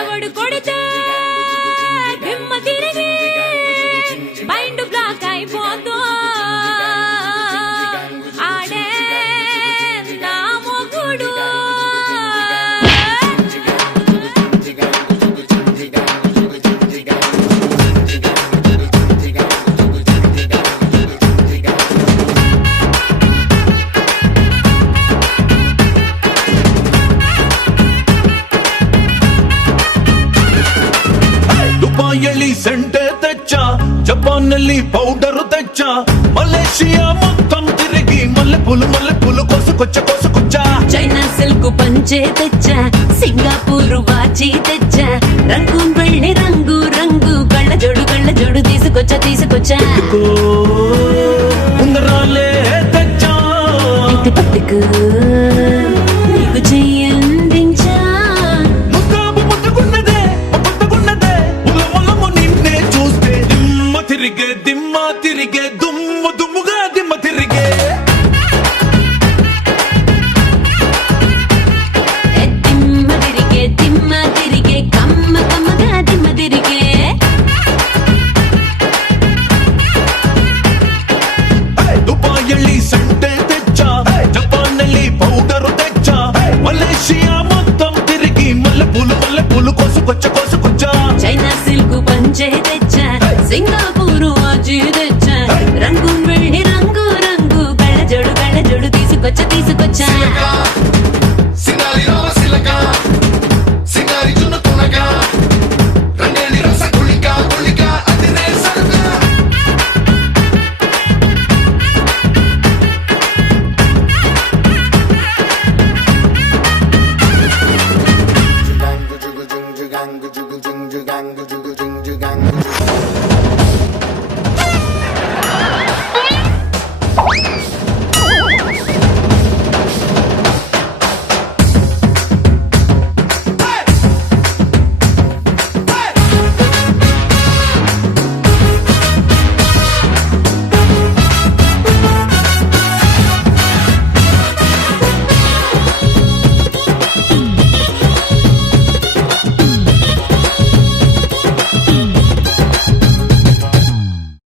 ఎవడు కొడితే దిమ్మ తిరిగి మైండ్ బ్లాక్ అయిపోతూ ఆడే నా మొగుడు. ದುಬಾಯಲ್ಲಿ ಸೆಂಟೆ ತೆಚ್ಚ, ಜಪಾನ್ನಲ್ಲಿ ಪೌಡರ್ ತೆಚ್ಚ, ಮಲೇಷಿಯಾ ಮೊತ್ತಂ ತಿರುಗಿ ಮಲ್ಲೆ ಪುಲು ಕೊಚ್ಚ చైనా సిల్క్ పంచే తెచ్చా, సింగపూర్ వాచి తెచ్చా, రంగు వెళ్ళి రంగు రంగు కళ్ళ జోడు తీసుకొచ్చా ఉంగరాలే తెచ్చా, పట్టుకు